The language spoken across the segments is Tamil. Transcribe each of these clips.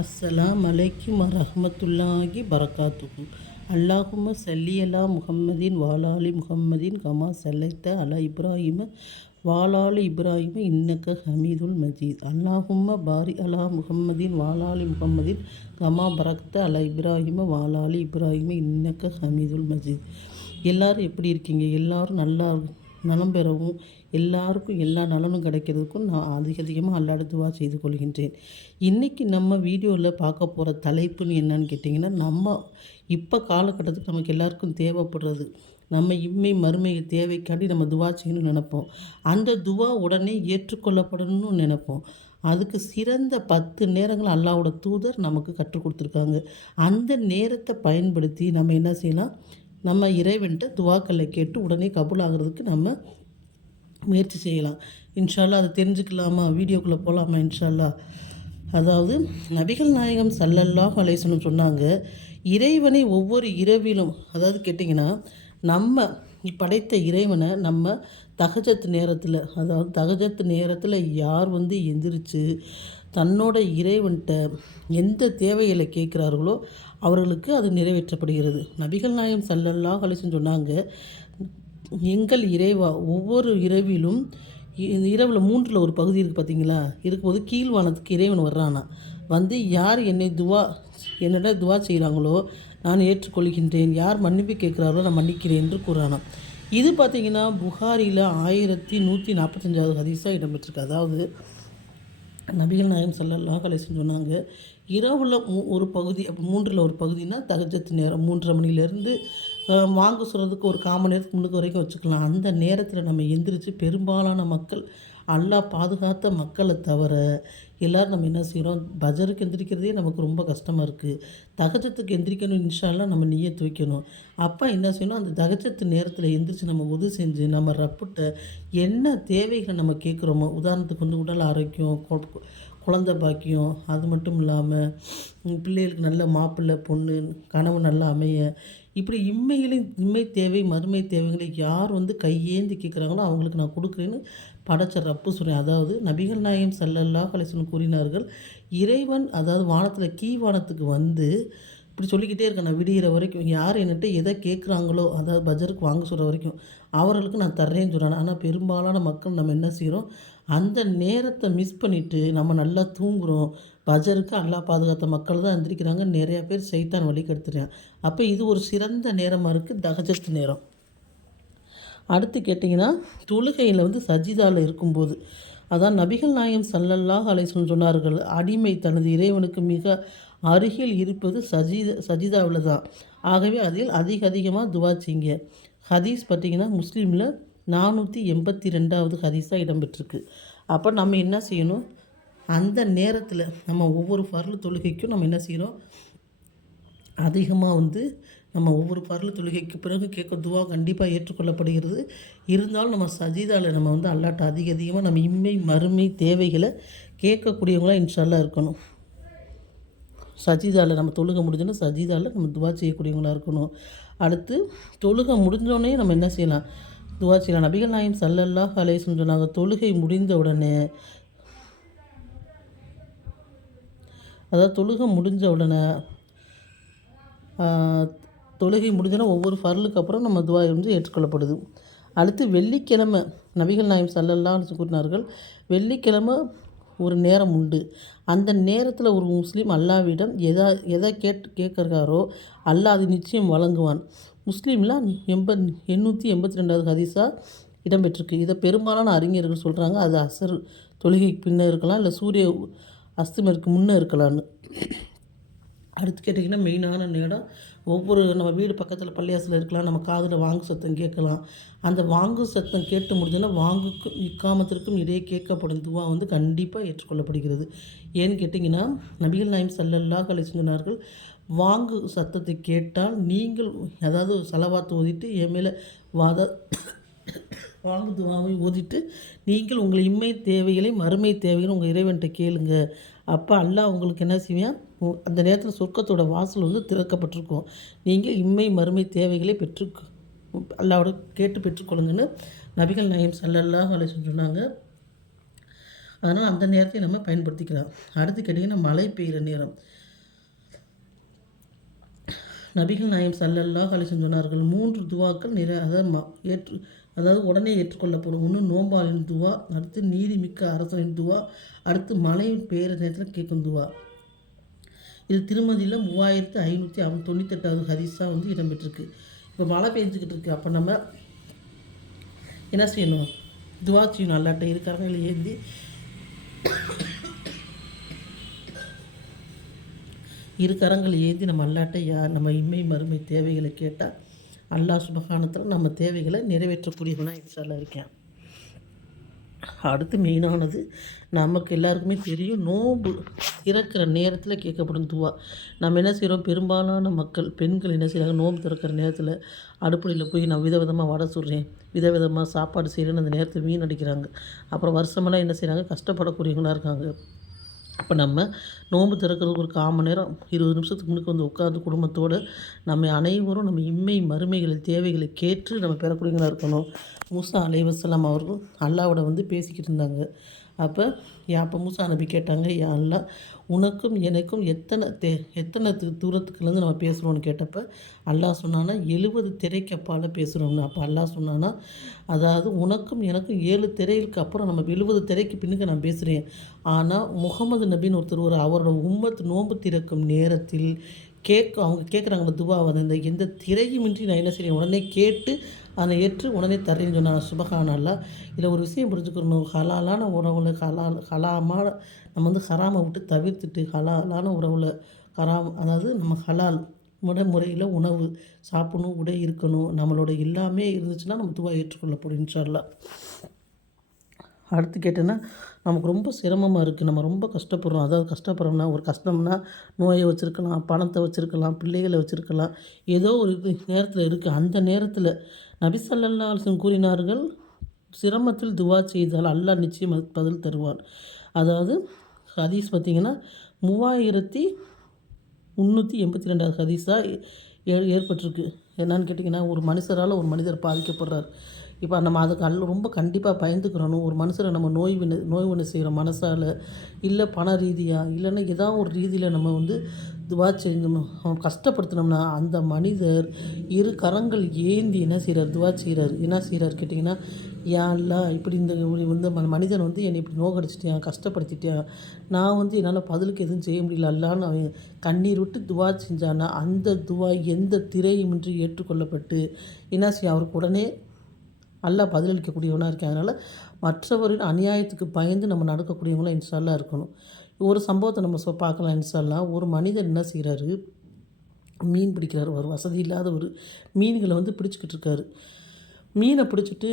அஸ்ஸலாம் அலைக்கும் வரஹ்மத்துல்லாஹி பரகாத்துஹு. அல்லாஹும்ம சல்லி அலா முஹம்மதின் வாலாலி முஹம்மதின் கமா சல்லைத்த அலா இப்ராஹிம வாலாலி இப்ராஹிம இன்னக்க ஹமீதுல் மஜீத். அல்லாஹும்ம பாரி அலா முஹம்மதின் வாலாலி முஹம்மதின் கமா பரக்த அலா இப்ராஹிம வாலாலி இப்ராஹிம இன்னக்க ஹமீதுல் மஜீத். எல்லோரும் எப்படி இருக்கீங்க? எல்லோரும் நல்லா நலம் பெறவும் எல்லாருக்கும் எல்லா நலனும் கிடைக்கிறதுக்கும் நான் அதிகமாக அல்லாஹ்விடம் துவா செய்து கொள்கின்றேன். இன்றைக்கி நம்ம வீடியோவில் பார்க்க போகிற தலைப்புன்னு என்னன்னு கேட்டிங்கன்னா, நம்ம இப்போ காலகட்டத்துக்கு நமக்கு எல்லாருக்கும் தேவைப்படுறது, நம்ம இம்மை மறுமை தேவைக்காண்டி நம்ம துவா செய்யணும்னு நினைப்போம். அந்த துவா உடனே ஏற்றுக்கொள்ளப்படணும்னு நினைப்போம். அதுக்கு சிறந்த 10 நேரங்கள் அல்லாஹ்வோட தூதர் நமக்கு கற்றுக் கொடுத்துருக்காங்க. அந்த நேரத்தை பயன்படுத்தி நம்ம என்ன செய்யலாம், நம்ம இறைவன்கிட்ட துவாக்களை கேட்டு உடனே கபூல் ஆகிறதுக்கு நம்ம முயற்சி செய்யலாம். இன்ஷா அல்லாஹ் அதை தெரிஞ்சுக்கலாமா? வீடியோக்குள்ளே போகலாமா? இன்ஷா அல்லாஹ். அதாவது நபிகள் நாயகம் ஸல்லல்லாஹு அலைஹி வஸல்லம் சொன்னாங்க, இறைவனை ஒவ்வொரு இரவிலும், அதாவது கேட்டிங்கன்னா நம்ம படைத்த இறைவனை நம்ம தஹஜத் நேரத்தில், அதாவது தஹஜத் நேரத்தில் யார் எந்திரிச்சு தன்னோட இறைவன்கிட்ட எந்த தேவைகளை கேட்குறார்களோ அவர்களுக்கு அது நிறைவேற்றப்படுகிறது. நபிகள் நாயகம் ஸல்லல்லாஹு அலைஹி வஸல்லம் சொன்னாங்க, எங்கள் இறைவா ஒவ்வொரு இரவிலும், இரவில் 3ல் ஒரு பகுதி இருக்குது பார்த்தீங்களா, இருக்கும்போது கீழ்வானத்துக்கு இறைவன் வர்றானா, யார் என்னிடம் துவா செய்கிறாங்களோ நான் ஏற்றுக்கொள்கின்றேன், யார் மன்னிப்பு கேட்குறாரோ நான் மன்னிக்கிறேன் என்று கூறானா. இது பார்த்திங்கன்னா புகாரியில் 1145வது ஹதீஸாக இடம்பெற்றிருக்கு. அதாவது நபிகள் நாயகம் ஸல்லல்லாஹு அலைஹி வஸல்லம் சொன்னாங்க, இரவில் ஒரு பகுதி, அப்போ 3ல் ஒரு பகுதினா தஹஜத் நேரம் 3:30 மணிலேருந்து வாங்க சொல்கிறதுக்கு ஒரு 1/4 மணி நேரத்துக்கு முன்னுக்கு வரைக்கும் வச்சுக்கலாம். அந்த நேரத்தில் நம்ம எந்திரிச்சு பெரும்பாலான மக்கள், அல்லாஹ் பாதுகாத்த மக்களை தவிர எல்லோரும் நம்ம என்ன செய்கிறோம், பஜருக்கு எந்திரிக்கிறதே நமக்கு ரொம்ப கஷ்டமாக இருக்குது. தஹஜத்துக்கு எந்திரிக்கணும், இன்ஷா அல்லாஹ் நம்ம நிய்யத் வைக்கணும். அப்போ என்ன செய்யணும், அந்த தஹஜத்து நேரத்தில் எந்திரிச்சு நம்ம உது செஞ்சு நம்ம ரப்புட்ட என்ன தேவைகளை நம்ம கேட்குறோமோ, உதாரணத்துக்கு உடல் ஆரோக்கியம், குழந்தை பாக்கியம், அது மட்டும் இல்லாமல் பிள்ளைகளுக்கு நல்ல மாப்பிள்ளை பொண்ணு கனவு நல்லா அமைய, இப்படி இம்மை தேவை மறுமை தேவைகளை யார் கையேந்தி கேட்குறாங்களோ அவங்களுக்கு நான் கொடுக்குறேன்னு படைச்ச ரப்பு சொல்கிறேன். அதாவது நபிகள் நாயகம் ஸல்லல்லாஹு அலைஹி வஸல்லம் கூறினார்கள், இறைவன் அதாவது வானத்தில் கீழ்வானத்துக்கு இப்படி சொல்லிக்கிட்டே இருக்கேன், நான் விடிகிற வரைக்கும் யார் என்கிட்ட எதை கேட்குறாங்களோ, அதாவது பஜருக்கு வாங்க சொல்கிற வரைக்கும் அவர்களுக்கு நான் தர்றேன்னு சொல்கிறேன். ஆனால் பெரும்பாலான மக்கள் நம்ம என்ன செய்கிறோம், அந்த நேரத்தை மிஸ் பண்ணிவிட்டு நம்ம நல்லா தூங்குகிறோம். பஜருக்கு அல்லாஹ் பாதுகாத்த மக்கள் தான் எந்திரிக்கிறாங்க, நிறையா பேர் சைத்தான் வழி கெடுத்துறாங்க. அப்போ இது ஒரு சிறந்த நேரமாக இருக்குது தஹஜத் நேரம். அடுத்து கேட்டிங்கன்னா, தொழுகையில் சஜிதாவில் இருக்கும்போது, அதான் நபிகள் நாயகம் ஸல்லல்லாஹு அலைஹி வஸல்லம் சொன்னார்கள், அடிமை தனது இறைவனுக்கு மிக அருகில் இருப்பது சஜிதாவில் தான். ஆகவே அதில் அதிகமாக துவா செய்யுங்க. ஹதீஸ் பார்த்திங்கன்னா முஸ்லீமில் 482வது ஹதீஸாக இடம்பெற்றிருக்கு. அப்போ நம்ம என்ன செய்யணும், அந்த நேரத்தில் நம்ம ஒவ்வொரு ஃபர்லு தொழுகைக்கும் நம்ம என்ன செய்கிறோம், அதிகமாக நம்ம ஒவ்வொரு ஃபர்லு தொழுகைக்கு பிறகு கேட்க துவா கண்டிப்பாக ஏற்றுக்கொள்ளப்படுகிறது. இருந்தாலும் நம்ம சஜிதாவில் நம்ம அல்லாட்ட அதிகமாக நம்ம இம்மை மறுமை தேவைகளை கேட்கக்கூடியவங்களாக இன்ஷா அல்லாஹ் இருக்கணும். சஜிதாவில் நம்ம தொழுகை முடிஞ்சோன்னா சஜிதாவில் நம்ம துவா செய்யக்கூடியவங்களாக இருக்கணும். அடுத்து தொழுகை முடிஞ்சோடனே நம்ம என்ன செய்யலாம், துவா செய்யலாம். நபிகள் நாயகம் ஸல்லல்லாஹு அலைஹி வஸல்லம் சொன்னாங்க, தொழுகை முடிந்த உடனே, அதாவது தொழுகை முடிஞ்ச உடனே ஒவ்வொரு ஃபர்லுக்கு அப்புறம் நம்ம துவா ஏற்றுக்கொள்ளப்படுது. அடுத்து வெள்ளிக்கிழமை நபிகள் நாயகம் ஸல்லல்லாஹு அலைஹி வஸல்லம் கூறினார்கள், வெள்ளிக்கிழமை ஒரு நேரம் உண்டு. அந்த நேரத்தில் ஒரு முஸ்லீம் அல்லாஹ்விடம் எதை கேட்குறாரோ அல்லாஹ் அது நிச்சயம் வழங்குவான். முஸ்லீமில் 882வது ஹதீஸாக இடம்பெற்றிருக்கு. இதை பெரும்பாலான அறிஞர்கள் சொல்கிறாங்க, அது அசர் தொழுகைக்கு பின்னே இருக்கலாம், இல்லை சூரிய அஸ்தமருக்கு முன்னே இருக்கலான்னு. அடுத்து கேட்டிங்கன்னா, மெயினான நேரம் ஒவ்வொரு நம்ம வீடு பக்கத்தில் பள்ளியாசில் இருக்கலாம், நம்ம காதில் வாங்கு சத்தம் கேட்கலாம். அந்த வாங்கு சத்தம் கேட்டு முடிஞ்சோன்னா வாங்குக்கும் இக்காமத்திற்கும் இடையே கேட்கப்படும் துவா கண்டிப்பாக ஏற்றுக்கொள்ளப்படுகிறது. ஏன்னு கேட்டிங்கன்னா, நபிகள் நாயகம் ஸல்லல்லாஹு அலைஹி வஸல்லம் சொன்னார்கள், வாங்கு சத்தத்தை கேட்டால் நீங்கள், அதாவது ஸலவாத் ஓதிட்டு என் மேலே வாங்கு துவாவை ஓதிட்டு நீங்கள் உங்கள் இம்மை தேவைகளை மறுமை தேவைகளை உங்கள் இறைவன்கிட்ட கேளுங்க. அப்போ அல்லாஹ் உங்களுக்கு என்ன செய்வான், அந்த நேரத்தில் சொர்க்கத்தோட வாசல் திறக்கப்பட்டிருக்கும். நீங்கள் இம்மை மறுமை தேவைகளை அல்லாஹ்வோட கேட்டு பெற்றுக்கொள்ளுங்கன்னு நபிகள் நாயகம் ஸல்லல்லாஹு அலைஹி வஸல்லம் சொன்னாங்க. அதனால் அந்த நேரத்தையும் நம்ம பயன்படுத்திக்கலாம். அடுத்து கேட்டிங்கன்னா மழை பெய்கிற நேரம். நபிகள் நாயகம் ஸல்லல்லாஹு அலைஹி வஸல்லம் சொன்னார்கள், 3 துவாக்கள் அதாவது உடனே ஏற்றுக்கொள்ளப்படும். ஒன்று நோம்பாளின் துவா, அடுத்து நீதிமிக்க அரசனின் துவா, அடுத்து மழை பெய்கிற நேரத்தில் கேட்கும் துவா. இது திருமதியில் 3598 ஹதீஸாக இடம்பெற்றிருக்கு. இப்போ மழை பெஞ்சிக்கிட்டு இருக்குது. அப்போ நம்ம என்ன செய்யணும்? துவா செய்யணும். அல்லாட்ட இருக்கிறவங்களை ஏந்தி நம்ம அல்லாட்ட நம்ம இம்மை மறுமை தேவைகளை கேட்டால் அல்லாஹ் சுப்ஹானஹு நம்ம தேவைகளை நிறைவேற்றக்கூடியவனாக இன்ஷால்லா இருக்கேன். அடுத்து மெயினானது நமக்கு எல்லாருக்குமே தெரியும், நோன்பு திறக்கிற நேரத்தில் கேட்கப்படும் துவா. நம்ம என்ன செய்கிறோம்? பெரும்பாலான மக்கள் பெண்கள் என்ன செய்கிறாங்க? நோன்பு திறக்கிற நேரத்தில் அடுப்படியில் போய் நான் விதவிதமாக வடை சுடுறேன், விதவிதமாக சாப்பாடு செய்கிறேன்னு அந்த நேரத்தை வீணடிக்கிறாங்க. அப்புறம் வருஷமெல்லாம் என்ன செய்கிறாங்க? கஷ்டப்படக்கூடியவங்களாக இருக்காங்க. அப்போ நம்ம நோன்பு திறக்கிறதுக்கு ஒரு 1/4 மணி நேரம் 20 நிமிஷத்துக்கு முன்னுக்கு உட்காந்து குடும்பத்தோடு நம்ம அனைவரும் நம்ம இம்மை மறுமைகளை தேவைகளை கேட்டு நம்ம பெறக்கூடியவங்களாக இருக்கணும். மூசா அலைஹிஸ்ஸலாம் அவர்கள் அல்லாவோட பேசிக்கிட்டு இருந்தாங்க. அப்போ மூசா நபி கேட்டாங்க, யா அல்லாஹ், உனக்கும் எனக்கும் எத்தனை தூரத்துக்குலேருந்து நம்ம பேசுகிறோன்னு கேட்டப்போ அல்லாஹ் சொன்னான்னா 70 திரைக்கு அப்பால் பேசுகிறோம்னு. அப்போ அல்லாஹ் சொன்னான்னா, அதாவது உனக்கும் எனக்கும் 7 திரைகளுக்கு அப்புறம் நம்ம 70 திரைக்கு பின்னுக்கு நான் பேசுகிறேன். ஆனால் முகமது நபின்னு ஒருத்தர் அவரோட உம்மத் நோன்பு திறக்கும் நேரத்தில் அவங்க கேட்குறாங்க துவாவை, எந்த திரையுமின்றி நான் என்ன செய்கிறேன்? உடனே கேட்டு அதை ஏற்று உடனே தரேன்னு சொன்னாங்க. சுபஹானல்லாஹ். இதில் ஒரு விஷயம் புரிஞ்சுக்கணும். ஹலாலான உறவில் ஹலாமான நம்ம ஹராமை விட்டு தவிர்த்துட்டு ஹலாலான உறவில் அதாவது நம்ம ஹலால் முறையில் உணவு சாப்பிடணும், உடை இருக்கணும், நம்மளோட எல்லாமே இருந்துச்சுன்னா நம்ம துவா ஏற்றுக்கொள்ளப்படும் இன்ஷா அல்லாஹ். அடுத்து கேட்டேன்னா, நமக்கு ரொம்ப சிரமமாக இருக்குது, நம்ம ரொம்ப கஷ்டப்படுறோம். அதாவது கஷ்டப்படுறோம்னா, ஒரு கஷ்டம்னா நோயை வச்சுருக்கலாம், பணத்தை வச்சுருக்கலாம், பிள்ளைகளை வச்சுருக்கலாம், ஏதோ ஒரு நேரத்தில் இருக்குது. அந்த நேரத்தில் நபி ஸல்லல்லாஹு அலைஹி வஸல்லம் கூறினார்கள், சிரமத்தில் துவா செய்தால் அல்லாஹ் நிச்சயம் பதில் தருவான். அதாவது ஹதீஸ் பார்த்திங்கன்னா 3382 ஹதீஸாக ஏற்பட்டிருக்கு. என்னன்னு கேட்டிங்கன்னா, ஒரு மனுஷரால் ஒரு மனிதர் பாதிக்கப்படுறார். இப்போ நம்ம அதுக்கு ரொம்ப கண்டிப்பாக பயந்துக்கிறணும். ஒரு மனுஷரை நம்ம நோய் ஒன்று செய்கிற மனசால், இல்லை பண ரீதியாக, இல்லைன்னா ஏதாவது ஒரு ரீதியில் நம்ம துவா செய்யணும். அவன் கஷ்டப்படுத்தினோம்னா அந்த மனிதர் 2 கரங்கள் ஏந்தி என்ன செய்கிறார்? துவா செய்கிறார். என்ன செய்கிறார் கேட்டிங்கன்னா, யா அல்லாஹ், இப்படி இந்த மனிதன் என்னை இப்படி நோகடிச்சிட்டேன், கஷ்டப்படுத்திட்டேன், நான் என்னால் பதிலுக்கு எதுவும் செய்ய முடியல அல்லான்னு அவன் கண்ணீர் விட்டு துவா செஞ்சானா, அந்த துவா எந்த திரையுமின்றி ஏற்றுக்கொள்ளப்பட்டு என்ன செய்ய அவருக்கு உடனே அல்லாஹ் பதிலளிக்கக்கூடியவனாக இருக்கேன். அதனால் மற்றவரின் அநியாயத்துக்கு பயந்து நம்ம நடக்கக்கூடியவங்களாம் இன்ஷா அல்லாஹ் இருக்கணும். ஒரு சம்பவத்தை நம்ம பார்க்கலாம் இன்ஷா அல்லாஹ். ஒரு மனிதர் என்ன செய்கிறாரு? மீன் பிடிக்கிறார். ஒரு வசதி இல்லாத ஒரு மீன்களை பிடிச்சிக்கிட்டு இருக்காரு. மீனை பிடிச்சிட்டு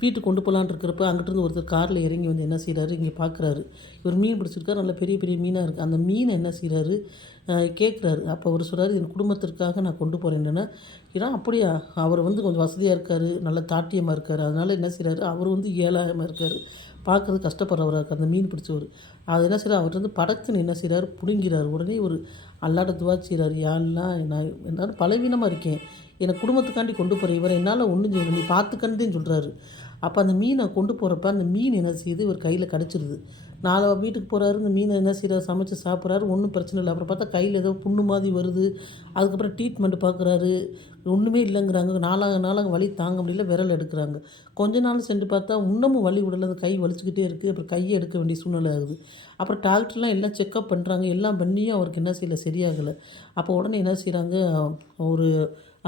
வீட்டுக்கு கொண்டு போகலான்னு இருக்கிறப்ப அங்கிட்டிருந்து ஒருத்தர் காரில் இறங்கி என்ன செய்கிறாரு? இங்கே பார்க்குறாரு, இவர் மீன் பிடிச்சிருக்காரு, நல்ல பெரிய பெரிய மீனாக இருக்குது. அந்த மீனை என்ன செய்கிறாரு? கேட்குறாரு. அப்போ அவர் சொல்கிறாரு, என் குடும்பத்திற்காக நான் கொண்டு போகிறேன்னு. ஏன்னா அப்படியா? அவர் கொஞ்சம் வசதியாக இருக்கார், நல்ல தாட்டியமாக இருக்கார். அதனால் என்ன செய்கிறாரு? அவர் ஏழாயமாக இருக்கார், பார்க்குறது கஷ்டப்படுறவராக இருக்கார் அந்த மீன் பிடிச்சவர். அது என்ன செய்கிறார்? அவர்கிட்ட படக்குன்னு என்ன செய்கிறார்? பிடுங்கிறார். உடனே ஒரு அல்லாட்ட துவா செய்கிறார், யாரெல்லாம் நான் என்னால் பலவீனமாக இருக்கேன், என்னை குடும்பத்துக்காண்டி கொண்டு போகிற இவரை என்னால் ஒன்றும் செய்யணும், நீ பார்த்துக்கண்டேன்னு சொல்கிறாரு. அப்போ அந்த மீனை கொண்டு போகிறப்ப அந்த மீன் என்ன செய்யுது? இவர் கையில் கிடச்சிருது. 4 வீட்டுக்கு போகிறாரு, இந்த மீனை என்ன செய்கிறார்? சமைச்சு சாப்பிட்றாரு, ஒன்றும் பிரச்சனை இல்லை. அப்புறம் பார்த்தா கையில் ஏதோ புண்ணு மாதிரி வருது. அதுக்கப்புறம் ட்ரீட்மெண்ட் பார்க்குறாரு, ஒன்றுமே இல்லைங்கிறாங்க. நாளாக வலி தாங்க முடியல, விரல் எடுக்கிறாங்க. கொஞ்ச நாள் சென்று பார்த்தா இன்னமும் வலி விடலை, அந்த கை வலிச்சுக்கிட்டே இருக்குது. அப்புறம் கையை எடுக்க வேண்டிய சூழ்நிலை ஆகுது. அப்புறம் டாக்டர்லாம் எல்லாம் செக்கப் பண்ணுறாங்க, எல்லாம் பண்ணியும் அவருக்கு என்ன செய்யலை, சரியாகலை. அப்போ உடனே என்ன செய்கிறாங்க? ஒரு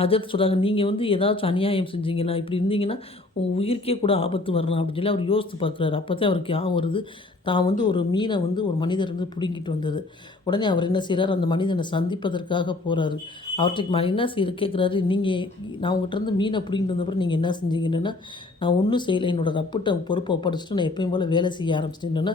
அஜர்த் சொல்கிறாங்க, நீங்கள் ஏதாச்சும் அநியாயம் செஞ்சீங்கன்னா, இப்படி இருந்தீங்கன்னா உங்கள் உயிருக்கே கூட ஆபத்து வரலாம் அப்படின்னு சொல்லி அவர் யோசித்து பார்க்குறாரு. அப்போ தான் அவருக்கு ஞாபகம் வருது, தான் ஒரு மீனை ஒரு மனிதர் பிடுங்கிட்டு வந்தது. உடனே அவர் என்ன செய்கிறார்? அந்த மனிதனை சந்திப்பதற்காக போகிறாரு. அவர்கிட்ட என்ன கேட்குறாரு, நான் உங்கள்கிட்ட மீனை பிடிங்கிட்டு வந்தப்பறம் நீங்கள் என்ன செஞ்சீங்கன்னா, நான் ஒன்றும் செய்யலை, என்னோடய ரப்பிட்ட பொறுப்பை ஒப்படைச்சிட்டு நான் எப்பயும் போல் வேலை செய்ய ஆரம்பிச்சிட்டேன்னா.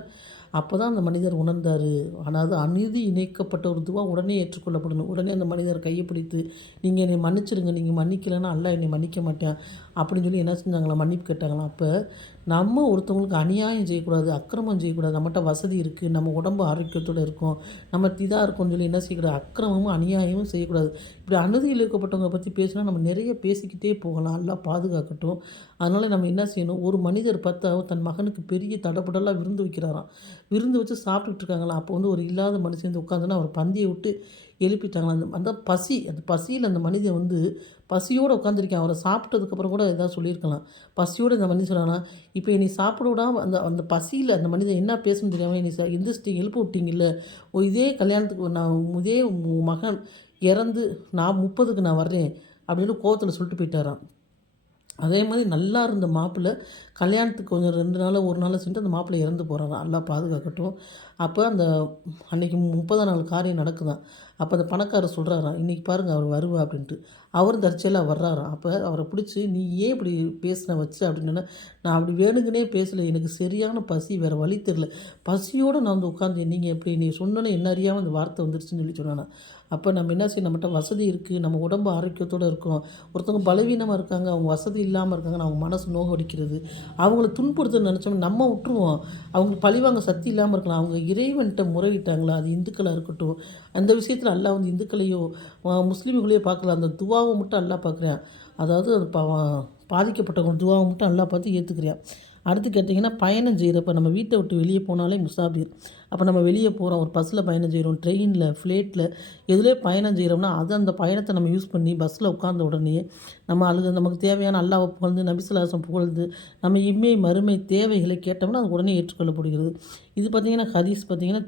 அப்போ தான் அந்த மனிதர் உணர்ந்தார், ஆனால் அநீதி இணைக்கப்பட்ட ஒரு துவா உடனே ஏற்றுக்கொள்ளப்படணும். உடனே அந்த மனிதர் கையை பிடித்து, நீங்கள் என்னை மன்னிச்சிடுங்க, நீங்கள் மன்னிக்கலைன்னா அல்லாஹ் என்னை மன்னிக்க மாட்டேன் அப்படின்னு சொல்லி என்ன செஞ்சாங்களாம்? மன்னிப்பு கேட்டாங்களாம். அப்போ நம்ம ஒருத்தவங்களுக்கு அநியாயம் செய்யக்கூடாது, அக்கிரமம் செய்யக்கூடாது. நம்மகிட்ட வசதி இருக்குது, நம்ம உடம்பு ஆரோக்கியத்தோடு இருக்கோம், நம்ம இதாக இருக்கோம்னு சொல்லி என்ன செய்யக்கூடாது, அக்கிரமமும் அநியாயமும் செய்யக்கூடாது. இப்படி அநீதியில் இருக்கப்பட்டவங்க பற்றி பேசினா நம்ம நிறைய பேசிக்கிட்டே போகலாம். எல்லாம் பாதுகாக்கட்டும். அதனால் நம்ம என்ன செய்யணும், ஒரு மனிதர் பார்த்தா தன் மகனுக்கு பெரிய தடபுடலாக விருந்து வைக்கிறாராம். விருந்து வச்சு சாப்பிட்டுட்டு இருக்காங்களாம். அப்போ வந்து ஒரு இல்லாத மனுஷன் வந்து உட்காந்துன்னா அவர் பந்தியை விட்டு எழுப்பிட்டாங்களாம். அந்த பசி, அந்த பசியில் அந்த மனிதன் வந்து பசியோடு உட்காந்துருக்கேன். அவரை சாப்பிட்டதுக்கப்புறம் கூட ஏதாவது சொல்லியிருக்கலாம். பசியோடு இந்த மனிதன் சொன்னான்னா, இப்போ நீ சாப்பிட விடாம அந்த அந்த பசியில் அந்த மனிதன் என்ன பேசணும்னு தெரியாமல் நீ எந்திரிச்சிட்டீங்க, எழுப்பி விட்டீங்கல்ல, இதே கல்யாணத்துக்கு நான் இதே மகன் இறந்து நான் 30க்கு நான் வர்றேன் அப்படின்னு கோவத்தில் சொல்லிட்டு போயிட்டாராம். அதே மாதிரி நல்லா இருந்த மாப்பிள்ளை கல்யாணத்துக்கு கொஞ்சம் 2 நாளோ 1 நாளோ சென்று அந்த மாப்பிள்ளை இறந்து போகிறாராம். நல்லா பாதுகாக்கட்டும். அப்போ அந்த அன்னைக்கு 30ஆம் நாள் காரியம் நடக்குதாம். அப்போ அந்த பணக்காரர் சொல்கிறாராம், "இன்றைக்கி பாருங்கள் அவர் வருவா" அப்படின்ட்டு. அவரும் தற்செயலாக வர்றாராம். அப்போ அவரை பிடிச்சி, "நீ ஏன் இப்படி பேசின வச்ச?" அப்படின்னா, "நான் அப்படி வேணுங்கன்னே பேசலை. எனக்கு சரியான பசி, வேறு வழி தெரில. பசியோடு நான் வந்து உட்காந்தேன். நீங்கள் எப்படி நீ சொன்னோன்னே என்ன அறியாமல் அந்த வார்த்தை வந்துருச்சுன்னு" சொல்லி சொன்னானா. அப்போ நம்ம என்ன செய்யணும், நம்மகிட்ட வசதி இருக்குது, நம்ம உடம்பு ஆரோக்கியத்தோடு இருக்கோம். ஒருத்தவங்க பலவீனமாக இருக்காங்க, அவங்க வசதி இல்லாமல் இருக்காங்கன்னு அவங்க மனசு நோகடிக்கிறது, அவங்கள துன்புறுத்த நினச்சோம்னா நம்ம விட்டுருவோம். அவங்களுக்கு பழிவாங்க சக்தி இல்லாமல் இருக்கலாம். அவங்க இறைவன்கிட்ட முறையிட்டாங்களா, அது இந்துக்களாக இருக்கட்டும். அந்த விஷயத்தில் அல்லாஹ் வந்து இந்துக்களையோ முஸ்லீம்களையோ பார்க்கல. அந்த துவாவை மட்டும் அல்லாஹ் பார்க்குறான். அதாவது அது பாதிக்கப்பட்டவங்க துவாவை மட்டும் அல்லாஹ் பார்த்து ஏற்றுக்கிறான். அடுத்து கேட்டிங்கன்னா, பயணம் செய்கிறப்ப நம்ம வீட்டை விட்டு வெளியே போனாலே முசாபிர். அப்போ நம்ம வெளியே போகிறோம், ஒரு பஸ்ஸில் பயணம் செய்கிறோம், ட்ரெயினில், ஃப்ளைட்டில் எதுலேயே பயணம் செய்கிறோம்னா, அது அந்த பயணத்தை நம்ம யூஸ் பண்ணி பஸ்ஸில் உட்கார்ந்த உடனே நம்ம நமக்கு தேவையான அல்லாஹ்வை புகழ்ந்து, நபிசுல்லாசம் புகழ்ந்து, நம்ம இம்மை மறுமை தேவைகளை கேட்டோம்னா அது உடனே ஏற்றுக்கொள்ளப்படுகிறது. இது பார்த்திங்கன்னா ஹதீஸ் பார்த்திங்கன்னா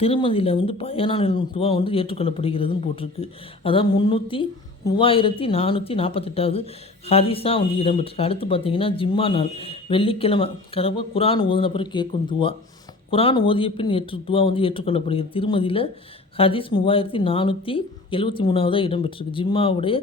திருமதியில் வந்து பயனாளின் துவா வந்து ஏற்றுக்கொள்ளப்படுகிறதுன்னு போட்டிருக்கு. அதான் 3448வது ஹதீஸாக வந்து இடம்பெற்றிருக்கு. அடுத்து பார்த்திங்கன்னா ஜிம்மா நாள் வெள்ளிக்கிழமை குரான் ஓதின பிறகு கேட்கும் துவா. குரான் ஓதிய பின் துவா வந்து ஏற்றுக்கொள்ளப்படுகிறது. திருமதியில் ஹதீஸ் 3473வது இடம்பெற்றிருக்கு. ஜிம்மாவுடைய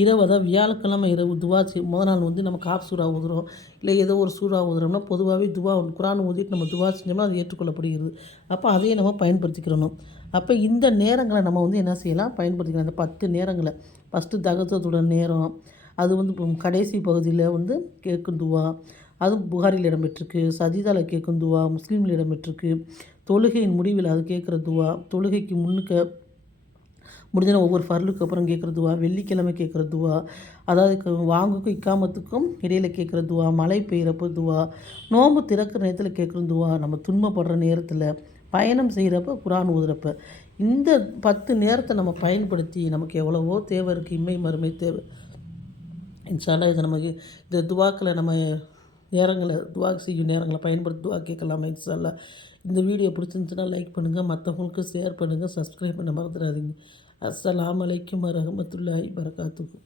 இரவு, அதாவது வியாழக்கிழமை இரவு துவா முதல் நாள் வந்து நம்ம காப் சூறா ஓதுறோம், இல்லை ஏதோ ஒரு சூறா ஓதுறோம்னா பொதுவாகவே துவா குரான் ஓதிட்டு நம்ம துவா செஞ்சோம்னா அது ஏற்றுக்கொள்ளப்படுகிறது. அப்போ அதையே நம்ம பயன்படுத்திக்கிறணும். அப்போ இந்த நேரங்களை நம்ம வந்து என்ன செய்யலாம், பயன்படுத்திக்கலாம். இந்த 10 நேரங்களை ஃபஸ்ட்டு தகஜத்துடைய நேரம், அது வந்து கடைசி பகுதியில் வந்து கேட்கும் துவா, அதுவும் புகாரில் இடம்பெற்றிருக்கு. சஜிதாவில் கேட்கும் துவா முஸ்லீமில் இடம்பெற்றிருக்கு. தொழுகையின் முடிவில் அது கேட்குற துவா, தொழுகைக்கு முன்னுக்க முடிஞ்சனா ஒவ்வொரு ஃபர்லுக்கு அப்புறம் கேட்குற துவா, வெள்ளிக்கிழமை கேட்குற துவா, அதாவது வாங்குக்கும் இக்காமத்துக்கும் இடையில் கேட்குற துவா, மழை பெய்கிறப்போ துவா, நோன்பு திறக்கிற நேரத்தில் கேட்குற துவா, நம்ம துன்பப்படுற நேரத்தில், பயணம் செய்கிறப்ப, குரான் ஓதுறப்ப, இந்த 10 நேரத்தை நம்ம பயன்படுத்தி நமக்கு எவ்வளவோ தேவை இருக்குது, இம்மை மறுமை தேவை. இன்ஷா அல்லாஹ் இதை நமக்கு இந்த துவாக்களை நம்ம நேரங்களை துவா செய்யும் நேரங்களை பயன்படுத்தி துவா கேட்கலாமா இன்ஷா அல்லாஹ். இந்த வீடியோ பிடிச்சிருந்துச்சுன்னா லைக் பண்ணுங்கள், மற்றவங்களுக்கு ஷேர் பண்ணுங்கள், சப்ஸ்கிரைப் பண்ண மறந்துடாதீங்க. அஸ்ஸலாமு அலைக்கும் வரஹ்மத்துல்லாஹி வபரகாத்துஹு.